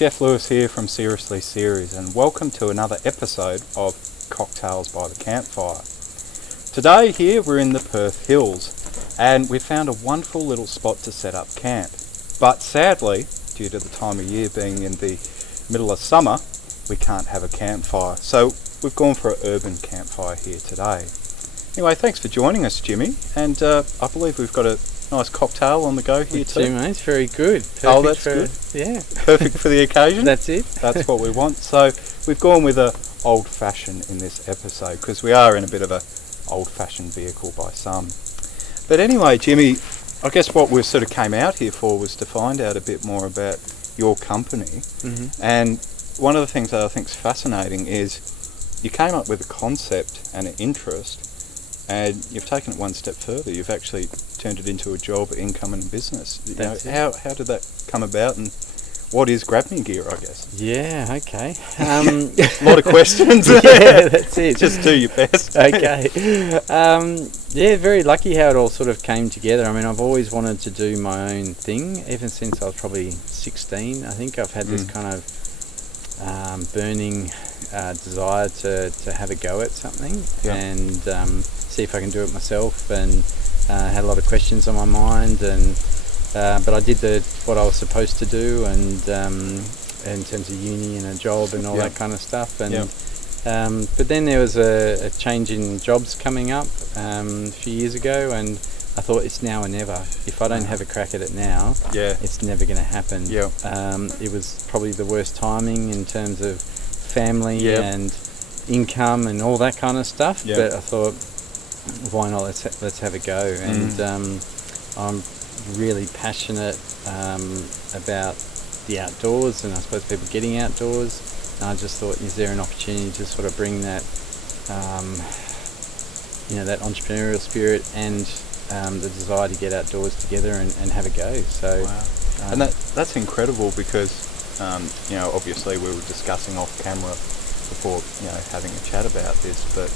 Geoff Lewis here from Seriously Series, and welcome to another episode of Cocktails by the Campfire. Today here we're in the Perth Hills, and we found a wonderful little spot to set up camp. But sadly, due to the time of year being in the middle of summer, we can't have a campfire. So we've gone for an urban campfire here today. Anyway, thanks for joining us, Jimmy, and I believe we've got a nice cocktail on the go here too. Mate, it's very good. Oh, that's good. Yeah. Perfect for the occasion. That's it. That's what we want. So we've gone with a old-fashioned in this episode because we are in a bit of a old-fashioned vehicle by some. But anyway, Jimmy, I guess what we sort of came out here for was to find out a bit more about your company. Mm-hmm. And one of the things that I think is fascinating is you came up with a concept and an interest, and you've taken it one step further. You've actually turned it into a job, income, and business. How did that come about, and what is Grab Me Gear, I guess? Yeah, okay. A lot of questions. Yeah, that's it. Just do your best. Okay. Yeah, very lucky how it all sort of came together. I mean, I've always wanted to do my own thing, even since I was probably 16. I think I've had this kind of burning desire to have a go at something and see if I can do it myself, and had a lot of questions on my mind, and but I did what I was supposed to do, and in terms of uni and a job and all that kind of stuff, and but then there was a change in jobs coming up a few years ago, and I thought it's now or never. If I don't have a crack at it now, it's never going to happen. It was probably the worst timing in terms of family and income and all that kind of stuff, but I thought, why not, let's have a go. And I'm really passionate about the outdoors, and I suppose people getting outdoors, and I just thought, is there an opportunity to sort of bring that that entrepreneurial spirit and the desire to get outdoors together and have a go. So and that's incredible, because obviously we were discussing off camera before having a chat about this, but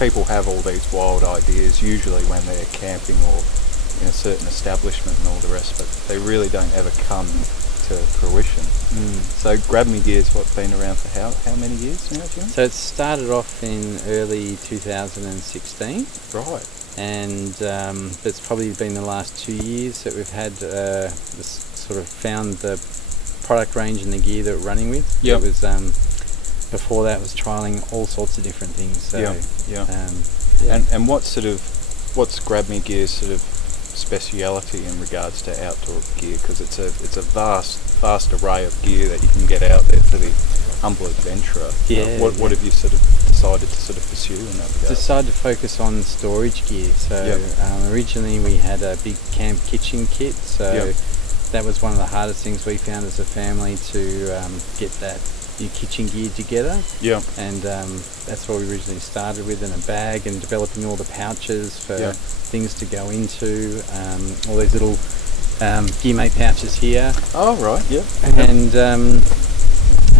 people have all these wild ideas usually when they're camping or in a certain establishment and all the rest, but they really don't ever come to fruition. So Grab Me Gear's been around for how many years now, Jim? So it started off in early 2016. Right. And it's probably been the last 2 years that we've had sort of found the product range and the gear that we're running with. It was before that was trialing all sorts of different things. So and what's Grab Me Gear's sort of speciality in regards to outdoor gear? Because it's a vast array of gear that you can get out there for the humble adventurer. What have you sort of decided to sort of pursue in that regard? Decided to focus on storage gear. So originally we had a big camp kitchen kit, so that was one of the hardest things we found as a family, to get that your kitchen gear together. And that's what we originally started with, in a bag, and developing all the pouches for things to go into, all these little gearmate pouches here. Oh right, And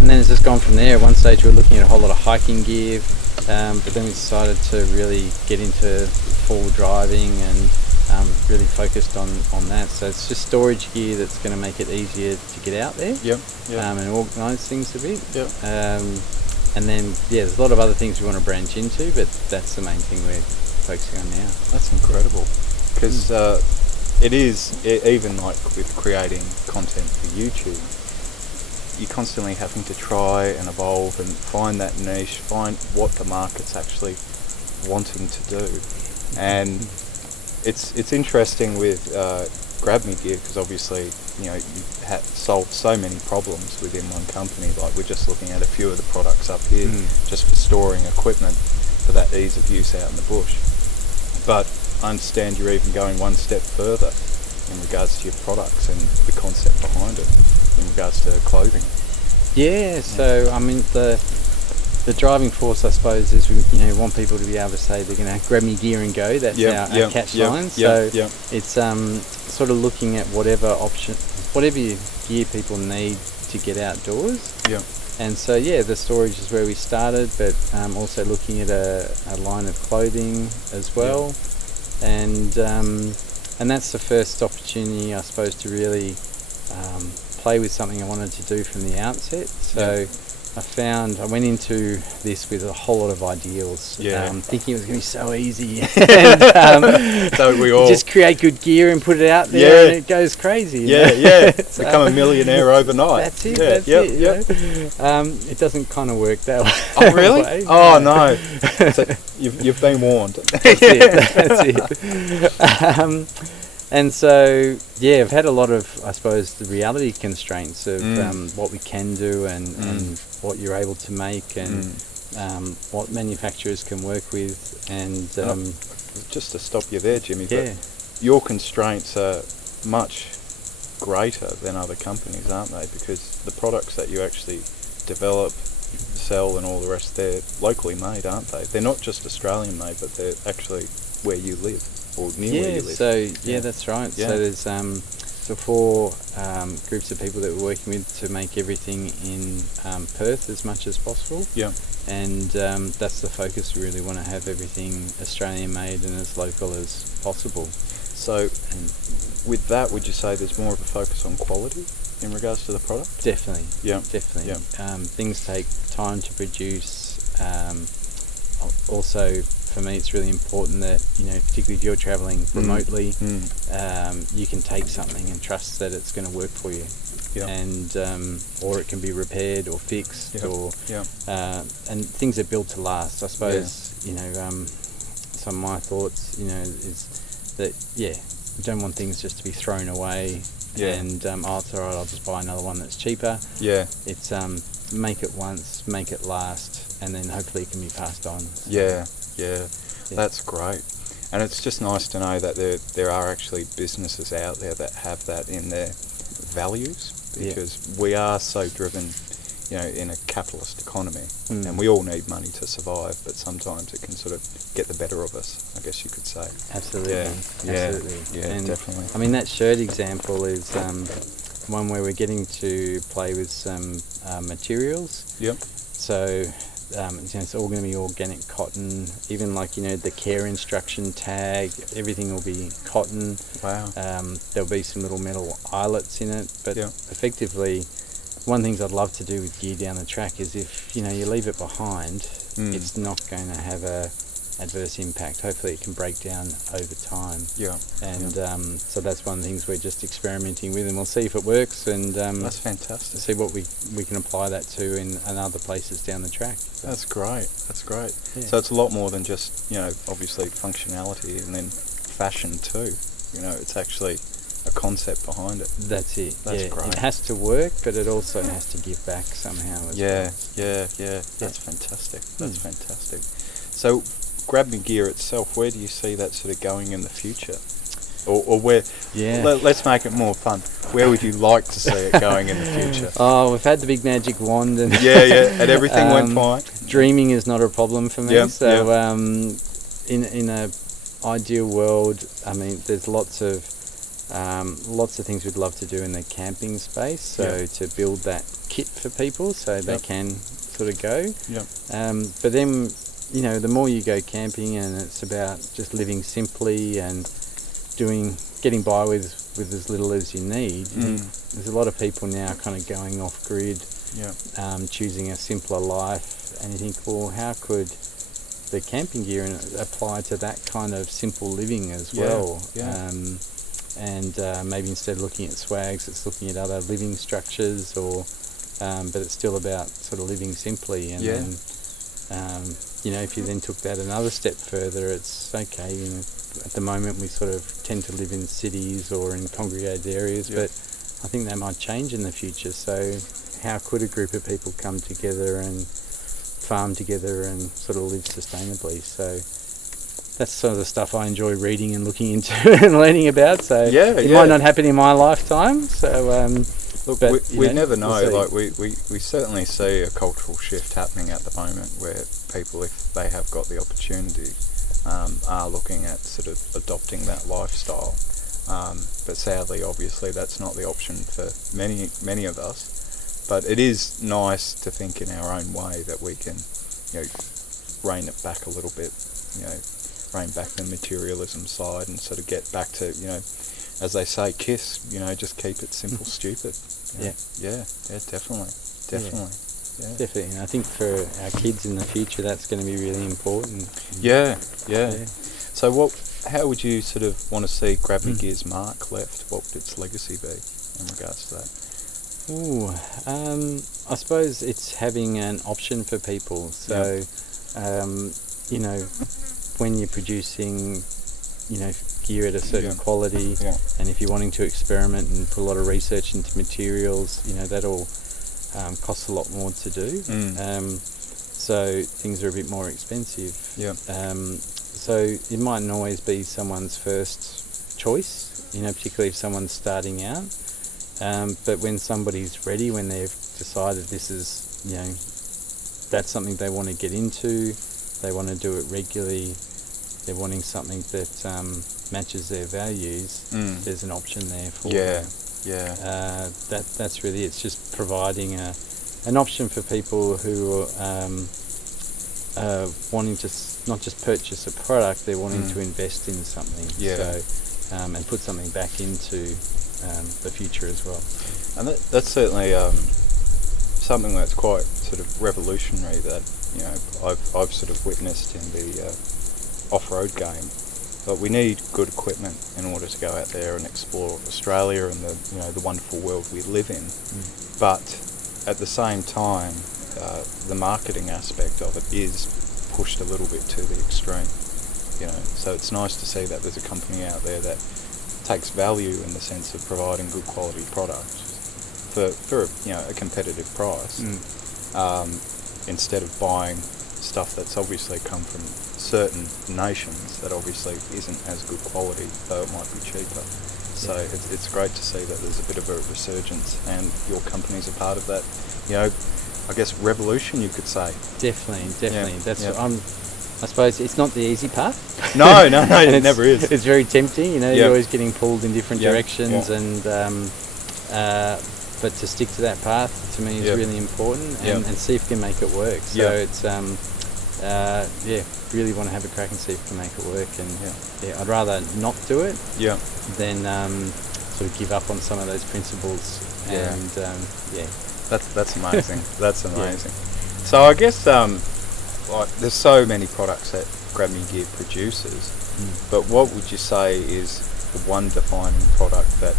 then it's just gone from there. At one stage we were looking at a whole lot of hiking gear, but then we decided to really get into full driving and really focused on that. So it's just storage gear that's going to make it easier to get out there and organise things a bit. And then there's a lot of other things we want to branch into, but that's the main thing we're focusing on now. That's incredible, because it is, even like with creating content for YouTube, you're constantly having to try and evolve and find that niche, find what the market's actually wanting to do. And it's interesting with Grab Me Gear, because obviously you have solved so many problems within one company. Like, we're just looking at a few of the products up here, just for storing equipment for that ease of use out in the bush. But I understand you're even going one step further in regards to your products and the concept behind it in regards to clothing. So I mean, the driving force, I suppose, is we want people to be able to say they're going to grab me gear and go. That's our catch line. It's sort of looking at whatever gear people need to get outdoors. And so the storage is where we started, but also looking at a line of clothing as well. And that's the first opportunity, I suppose, to really play with something I wanted to do from the outset. So I went into this with a whole lot of ideals, thinking it was going to be so easy. And, so we all just create good gear and put it out there, and it goes crazy. Become a millionaire overnight. That's it. It doesn't kind of work that way. Oh, really? way. Oh, no. So you've been warned. That's it. And so, I've had a lot of, I suppose, the reality constraints of what we can do and what you're able to make and what manufacturers can work with. And just to stop you there, Jimmy, but your constraints are much greater than other companies, aren't they? Because the products that you actually develop, sell and all the rest, they're locally made, aren't they? They're not just Australian made, but they're actually where you live. Or near where you live. So that's right. So there's 4 groups of people that we're working with to make everything in Perth as much as possible. Yeah. And that's the focus. We really want to have everything Australian made and as local as possible. So, with that, would you say there's more of a focus on quality in regards to the product? Definitely. Yeah. Definitely. Yeah. Things take time to produce. Also, for me, it's really important that, particularly if you're travelling remotely, you can take something and trust that it's going to work for you. Yeah. And or it can be repaired or fixed, and things are built to last. I suppose some of my thoughts, is that we don't want things just to be thrown away. And it's all right, I'll just buy another one that's cheaper. Yeah. It's make it once, make it last, and then hopefully it can be passed on. So, yeah. That's great. And it's just nice to know that there are actually businesses out there that have that in their values, because we are so driven, in a capitalist economy, and we all need money to survive, but sometimes it can sort of get the better of us, I guess you could say. Absolutely. Absolutely. Yeah, and definitely. I mean, that shirt example is one where we're getting to play with some materials. Yep. So it's all going to be organic cotton, even the care instruction tag, everything will be cotton. Wow. There'll be some little metal eyelets in it, but effectively, one of the things I'd love to do with gear down the track is if, you leave it behind, it's not going to have a adverse impact. Hopefully it can break down over time. Yeah. And so that's one of the things we're just experimenting with, and we'll see if it works, and that's fantastic. See what we can apply that to in other places down the track. So. That's great. Yeah. So it's a lot more than just, obviously functionality and then fashion too. It's actually a concept behind it. That's it. That's great. It has to work, but it also has to give back somehow as well. Yeah. That's fantastic. That's fantastic. So, grabbing gear itself, where do you see that sort of going in the future? Or where? Yeah. Let's make it more fun. Where would you like to see it going in the future? Oh, we've had the big magic wand, and and everything went fine. Dreaming is not a problem for me. In a ideal world, I mean, there's lots of things we'd love to do in the camping space. So to build that kit for people, so they can sort of go. But then, the more you go camping, and it's about just living simply and getting by with as little as you need. There's a lot of people now kind of going off grid, choosing a simpler life, and you think, well, how could the camping gear apply to that kind of simple living as well? And maybe instead of looking at swags, it's looking at other living structures, but it's still about sort of living simply. And then, if you then took that another step further, it's okay. At the moment, we sort of tend to live in cities or in congregated areas, but I think that might change in the future. So, how could a group of people come together and farm together and sort of live sustainably? So. That's sort of the stuff I enjoy reading and looking into and learning about. So it might not happen in my lifetime. So look, we never know. Like we certainly see a cultural shift happening at the moment, where people, if they have got the opportunity, are looking at sort of adopting that lifestyle. But sadly, obviously, that's not the option for many of us. But it is nice to think in our own way that we can, rein it back a little bit. Rein back the materialism side and sort of get back to, as they say, KISS, just keep it simple, stupid. Yeah. Yeah, definitely. Yeah. Definitely. And I think for our kids in the future, that's going to be really important. Yeah. So how would you sort of want to see Grab Me Gear's mark left? What would its legacy be in regards to that? I suppose it's having an option for people. So, when you're producing, gear at a certain quality, and if you're wanting to experiment and put a lot of research into materials, that all costs a lot more to do. So things are a bit more expensive. So it mightn't always be someone's first choice, particularly if someone's starting out. But when somebody's ready, when they've decided this is, that's something they want to get into, they want to do it regularly, they're wanting something that matches their values, there's an option there for them. That's really, it's just providing an option for people who are wanting to not just purchase a product, they're wanting to invest in something. So, and put something back into the future as well. And that's certainly something that's quite sort of revolutionary that I've sort of witnessed in the off-road game. But we need good equipment in order to go out there and explore Australia and the wonderful world we live in. But at the same time, the marketing aspect of it is pushed a little bit to the extreme. So it's nice to see that there's a company out there that takes value in the sense of providing good quality products for a competitive price, instead of buying stuff that's obviously come from certain nations that obviously isn't as good quality, though it might be cheaper. So it's great to see that there's a bit of a resurgence, and your company's a part of that. I guess revolution, you could say. Definitely. That's I suppose it's not the easy path. No, it never is. It's very tempting, you're always getting pulled in different directions, and but to stick to that path to me is really important, and see if you can make it work. So it's really want to have a crack and see if you can make it work, and I'd rather not do it than sort of give up on some of those principles. And that's amazing. That's amazing. So I guess there's so many products that Grab Me Gear produces, but what would you say is the one defining product that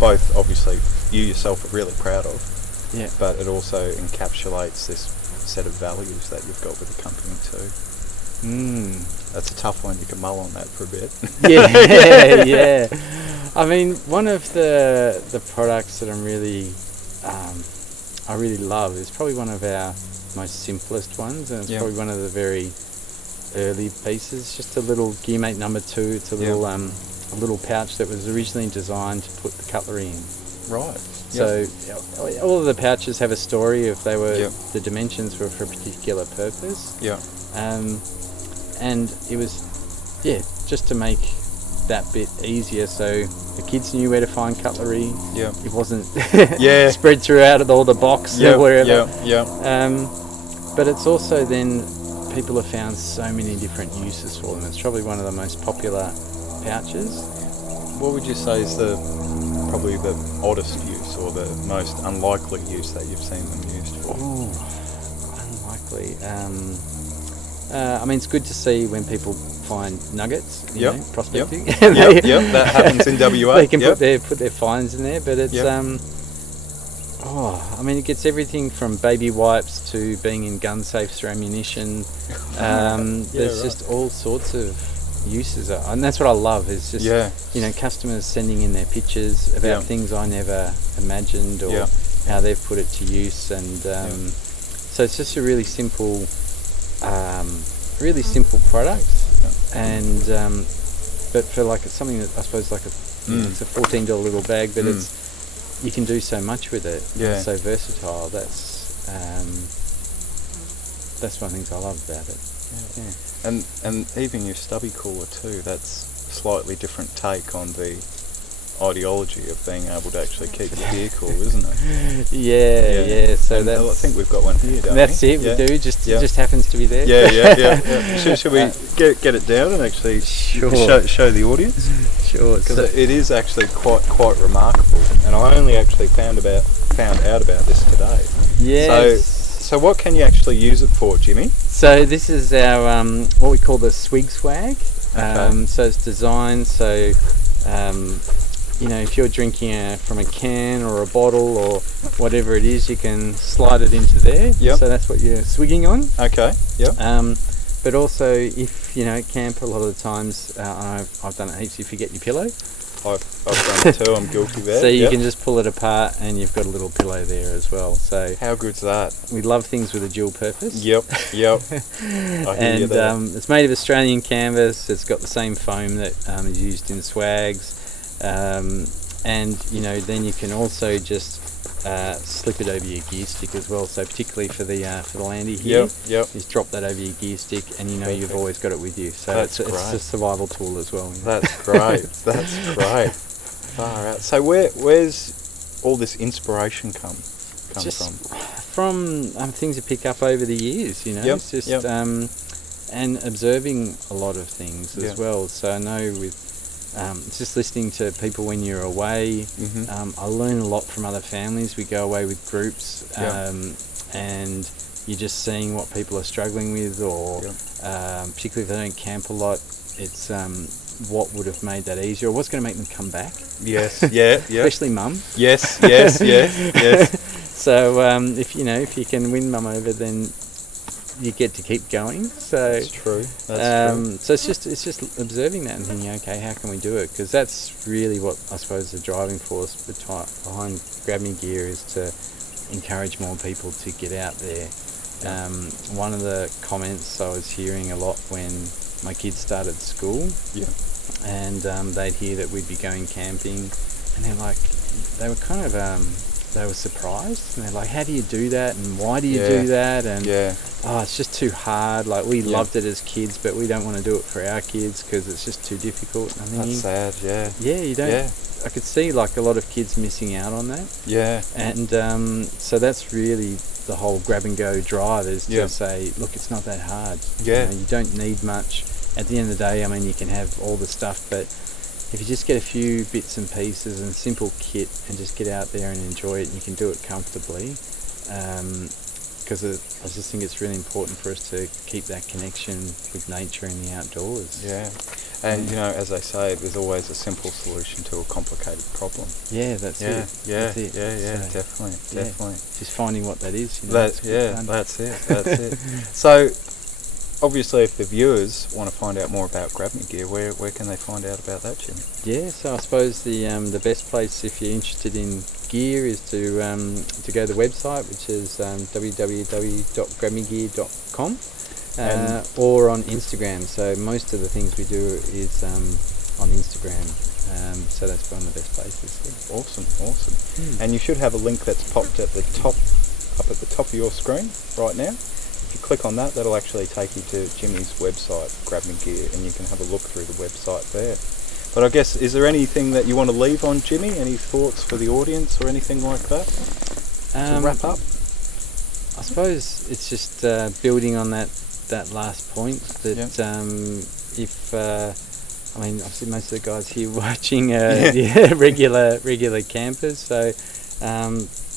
both obviously you yourself are really proud of, but it also encapsulates this set of values that you've got with the company too? That's a tough one. You can mull on that for a bit. Yeah. I mean, one of the products that I really love is probably one of our most simplest ones, and it's probably one of the very early pieces. Just a little Gearmate number 2. It's a little pouch that was originally designed to put the cutlery in. Right. So all of the pouches have a story. If they were the dimensions were for a particular purpose. And it was just to make that bit easier, so the kids knew where to find cutlery. It wasn't spread throughout all the box or wherever. But it's also then people have found so many different uses for them. It's probably one of the most popular pouches. What would you say is probably the oddest use or the most unlikely use that you've seen them used for? Unlikely. I mean, it's good to see when people find nuggets, prospecting. That happens in WA. They can put their finds in there, but it's I mean, it gets everything from baby wipes to being in gun safes for ammunition. There's just all sorts of uses, and that's what I love. Is just customers sending in their pictures about things I never imagined or how they've put it to use, and so it's just a really simple product, and but for it's something that I suppose it's a $14 little bag, but you can do so much with it. It's so versatile. That's one of the things I love about it. And even your stubby cooler too. That's a slightly different take on the ideology of being able to actually keep your gear cool, isn't it? Yeah. So and I think we've got one here, don't that's we? it. We do. It just happens to be there. Yeah. Should we get it down and actually show the audience? Sure. Because it is actually quite remarkable, and I only actually found out about this today. Yes. So what can you actually use it for, Jimmy? So this is our what we call the Swig Swag. Okay. So it's designed so if you're drinking from a can or a bottle or whatever it is, you can slide it into there. Yep. So that's what you're swigging on. Okay. Yep. But also, if at camp, a lot of the times, I've done it heaps. You forget your pillow. I've done it too. I'm guilty there. So you can just pull it apart, and you've got a little pillow there as well. So how good's that? We love things with a dual purpose. Yep. I hear you there. It's made of Australian canvas. It's got the same foam that is used in swags, and then you can also just slip it over your gear stick as well. So particularly for the landy here, just drop that over your gear stick, and you've always got it with you. So it's a survival tool as well. That's great. That's great. Far out. So where's all this inspiration come from things you pick up over the years. It's just and observing a lot of things as well. So I know with just listening to people when you're away, I learn a lot from other families. We go away with groups, and you're just seeing what people are struggling with, or particularly if they don't camp a lot, it's what would have made that easier, or what's going to make them come back. Yes, yeah. Especially mum. Yes. So if you can win mum over, then you get to keep going. So that's true. So it's just observing that and thinking, okay, how can we do it? Because that's really what I suppose the driving force behind Grab Me Gear is, to encourage more people to get out there. One of the comments I was hearing a lot when my kids started school, and they'd hear that we'd be going camping, and they were surprised, and they're like, how do you do that, and why do you do that, and it's just too hard. Like, we loved it as kids, but we don't want to do it for our kids because it's just too difficult. And that's sad. You don't. I could see like a lot of kids missing out on that. And so that's really the whole grab and go drive, is to say, look, it's not that hard. You don't need much. At the end of the day, I mean, you can have all the stuff, but if you just get a few bits and pieces and simple kit and just get out there and enjoy it, and you can do it comfortably. Because I just think it's really important for us to keep that connection with nature and the outdoors. And as they say, there's always a simple solution to a complicated problem. That's it. So, definitely. Just finding what that is. That's it. So, obviously, if the viewers want to find out more about Grab Me Gear, where can they find out about that, Jimmy? So I suppose the best place, if you're interested in gear, is to go to the website, which is www.grabmegear.com, or on Instagram. So most of the things we do is on Instagram. So that's one of the best places. Awesome. And you should have a link that's popped up at the top of your screen right now. If you click on that, that'll actually take you to Jimmy's website, Grab Me Gear, and you can have a look through the website there. But I guess, is there anything that you want to leave on, Jimmy? Any thoughts for the audience or anything like that to wrap up? I suppose it's just building on that last point, that obviously most of the guys here watching regular campers, so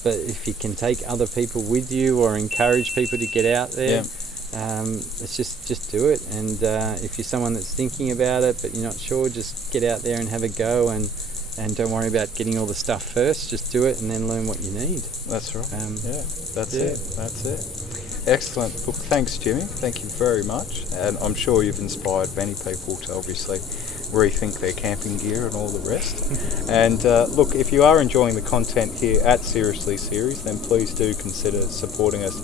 but if you can take other people with you or encourage people to get out there, let's just do it. And if you're someone that's thinking about it but you're not sure, just get out there and have a go, and don't worry about getting all the stuff first. Just do it and then learn what you need. That's right. That's it. Excellent. Look, thanks, Jimmy. Thank you very much. And I'm sure you've inspired many people to obviously rethink their camping gear and all the rest. And look, if you are enjoying the content here at Seriously Series, then please do consider supporting us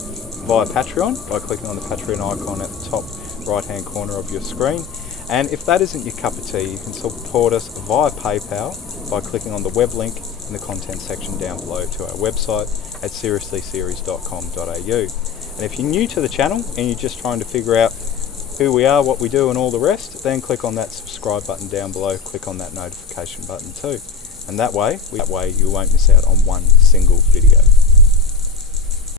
via Patreon by clicking on the Patreon icon at the top right hand corner of your screen. And if that isn't your cup of tea, you can support us via PayPal by clicking on the web link in the content section down below to our website at seriouslyseries.com.au. And if you're new to the channel and you're just trying to figure out who we are, what we do and all the rest, then click on that subscribe button down below, click on that notification button too. And that way you won't miss out on one single video.